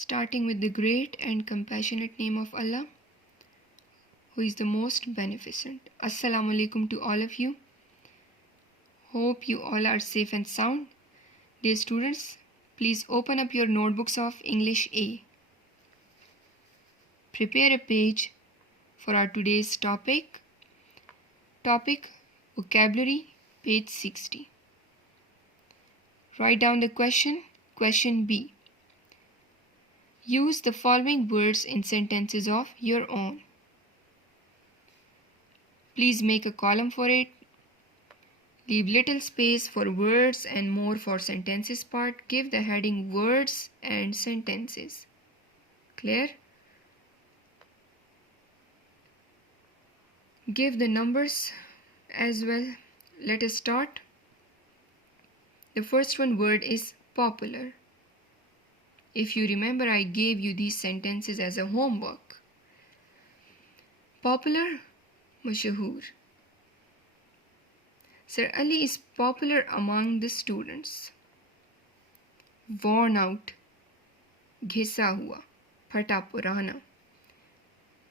starting with the great and compassionate name of Allah, who is the most beneficent. Assalamu alaikum to all of you. Hope you all are safe and sound. Dear students, please open up your notebooks of English A. Prepare a page for our today's topic. Topic Vocabulary, page 60. Write down the question. Question B. Use the following words in sentences of your own. Please make a column for it. Leave little space for words and more for sentences part. Give the heading words and sentences. Clear? Give the numbers as well. Let us start. The first word is popular. If you remember, I gave you these sentences as a homework. Popular, mashahur. Sir Ali is popular among the students. Worn out, घिसा हुआ, फटा पुराना.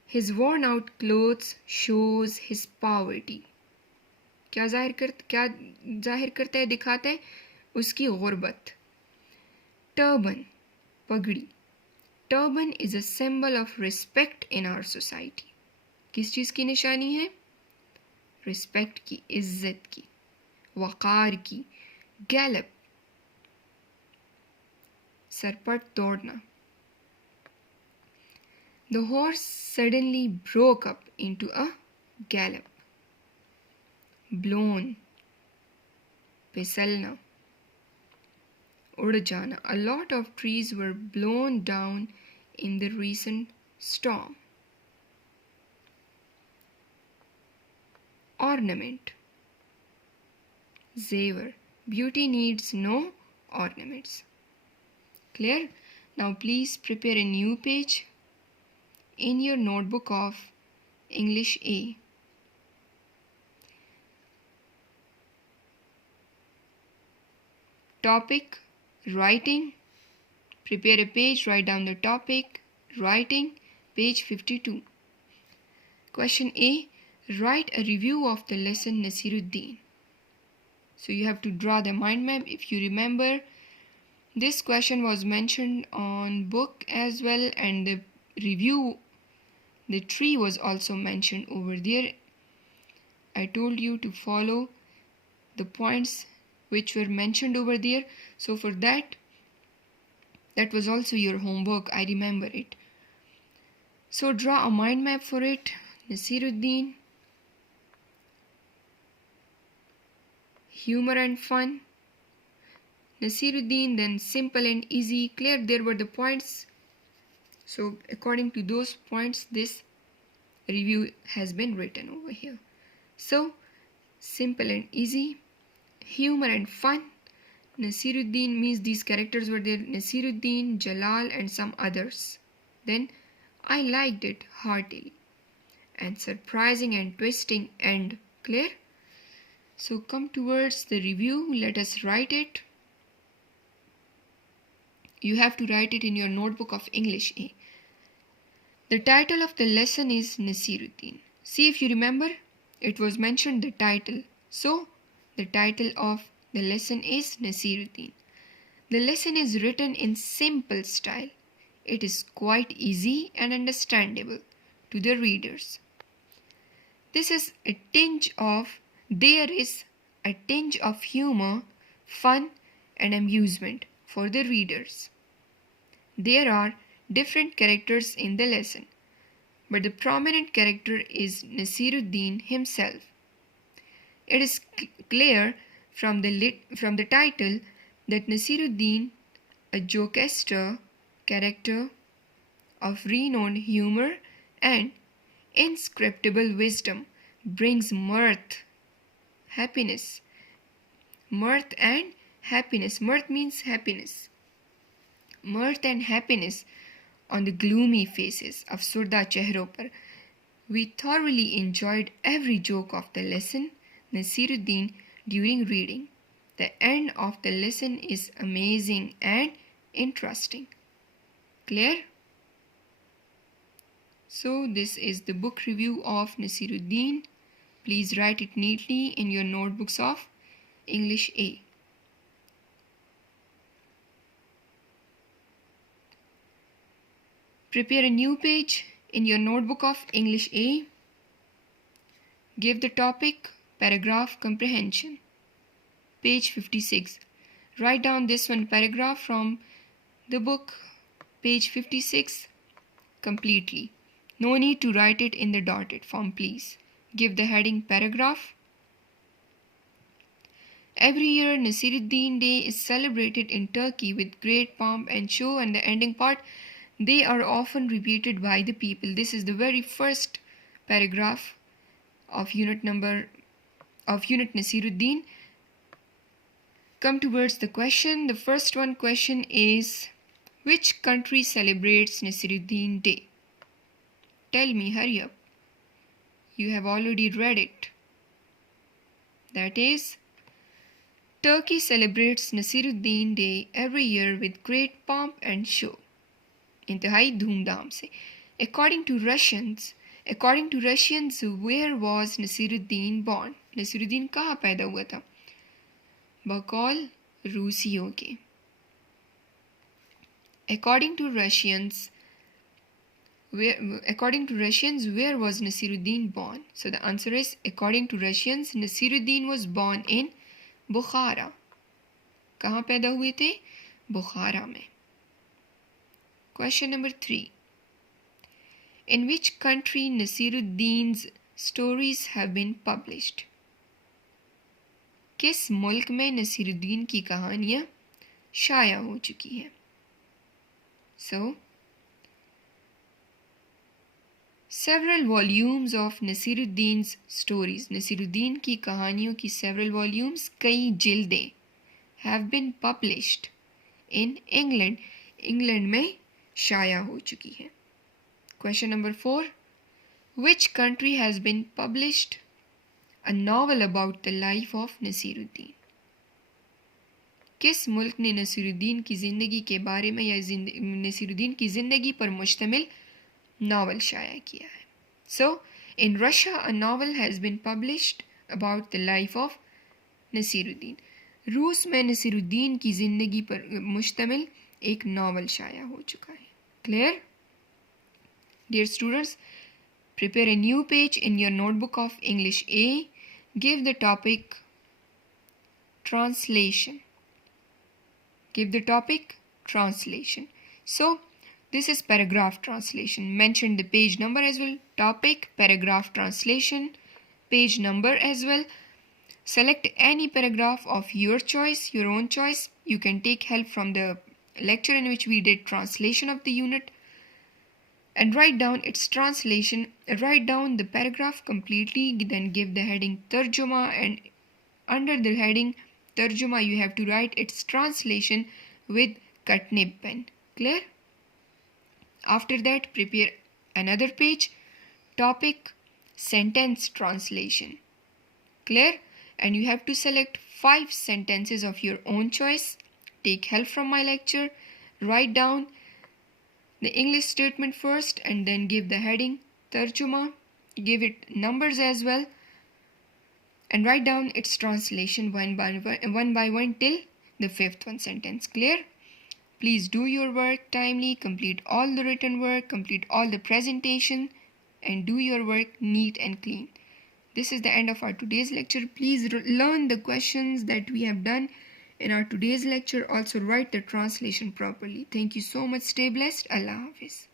His worn out clothes shows his poverty. क्या जाहिर करता है, दिखाता है उसकी गुर्बत. Turban, पगड़ी. Turban is a symbol of respect in our society. किस चीज़ की निशानी है? Respect की, इज्जत की, वक़ार की. Gallop, सरपट दौड़ना. The horse suddenly broke up into a gallop. Blown, फिसलना, उड़ जाना. A lot of trees were blown down in the recent storm. Ornament, zevar. Beauty needs no ornaments. Clear? Now please prepare a new page in your notebook of English A. Topic, writing. Prepare a page, write down the topic, writing, page 52. Question A. Write a review of the lesson Nasiruddin. So you have to draw the mind map. If you remember, this question was mentioned on book as well, and the review, the tree was also mentioned over there. I told you to follow the points which were mentioned over there. So for that was also your homework. I remember it. So draw a mind map for it. Nasiruddin. Humor and fun. Nasiruddin, then simple and easy. Clear? There were the points. So according to those points, this review has been written over here. So simple and easy, humor and fun. Nasiruddin means these characters were there. Nasiruddin, Jalal and some others. Then I liked it heartily. And surprising and twisting end. Clear? So come towards the review. Let us write it. You have to write it in your notebook of English A. The title of the lesson is Nasiruddin. See if you remember, it was mentioned the title. So the title of the lesson is Nasiruddin. The lesson is written in simple style. It is quite easy and understandable to the readers. There is a tinge of humor, fun and amusement for the readers. There are different characters in the lesson, but the prominent character is Nasiruddin himself. It is clear from the title that Nasiruddin, a jokester character of renowned humor and inscrutable wisdom, brings mirth, happiness. Mirth and happiness. Mirth means happiness. Mirth and happiness on the gloomy faces of Surda Chehro par. We thoroughly enjoyed every joke of the lesson Nasiruddin during reading. The end of the lesson is amazing and interesting. Clear? So this is the book review of Nasiruddin. Please write it neatly in your notebooks of English A. Prepare a new page in your notebook of English A. Give the topic paragraph comprehension. Page 56. Write down this one paragraph from the book, page 56, completely. No need to write it in the dotted form, please. Give the heading paragraph. Every year, Nasiruddin Day is celebrated in Turkey with great pomp and show, and the ending part, they are often repeated by the people. This is the very first paragraph of unit Nasiruddin. Come towards the question. The first one question is, which country celebrates Nasiruddin Day? Tell me, hurry up. You have already read it. That is, Turkey celebrates Nasiruddin Day every year with great pomp and show. इंतहाई धूमधाम से. According to Russians, where was Nasiruddin born? Naseeruddin कहाँ पैदा हुआ था? बकौल रूसियों के. According to Russians, where was Nasiruddin born? So the answer is, according to Russians, Nasiruddin was born in Bukhara. कहाँ पैदा हुए थे? बुखारा में. Question number 3. In which country Nasiruddin's stories have been published? किस मुल्क में नसीरुद्दीन की कहानियाँ शाया हो चुकी हैं? So, several volumes of Nasiruddin's stories, Naseeruddin की कहानियों की several volumes, कई जिल्दें, have been published in England. England में शाया हो चुकी है. Question number 4. Which country has been published a novel about the life of Nasiruddin? किस मुल्क ने नसीरुद्दीन की ज़िंदगी के बारे में या नसीरुद्दीन की ज़िंदगी पर मुश्तमिल नावल शाया किया है? So, in Russia, a novel has been published about the life of Nasiruddin. रूस में नसीरुद्दीन की ज़िंदगी पर मुश्तमिल एक नावल शाया हो चुका है. Clear? Dear students, prepare a new page in your notebook of English A. Give the topic translation. So, this is paragraph translation. Mention the page number as well. Topic, paragraph translation, page number as well. Select any paragraph of your choice, your own choice. You can take help from the lecture in which we did translation of the unit, and write down its translation. Write down the paragraph completely, then give the heading Tarjuma, and under the heading Tarjuma you have to write its translation with cut nib pen. Clear? After that, prepare another page, topic sentence translation. Clear? And you have to select 5 sentences of your own choice. Take help from my lecture. Write down the English statement first and then give the heading Tarjuma. Give it numbers as well. And write down its translation one by one till the 5th one sentence. Clear? Please do your work timely. Complete all the written work. Complete all the presentation. And do your work neat and clean. This is the end of our today's lecture. Please learn the questions that we have done in our today's lecture. Also write the translation properly. Thank you so much. Stay blessed. Allah Hafiz.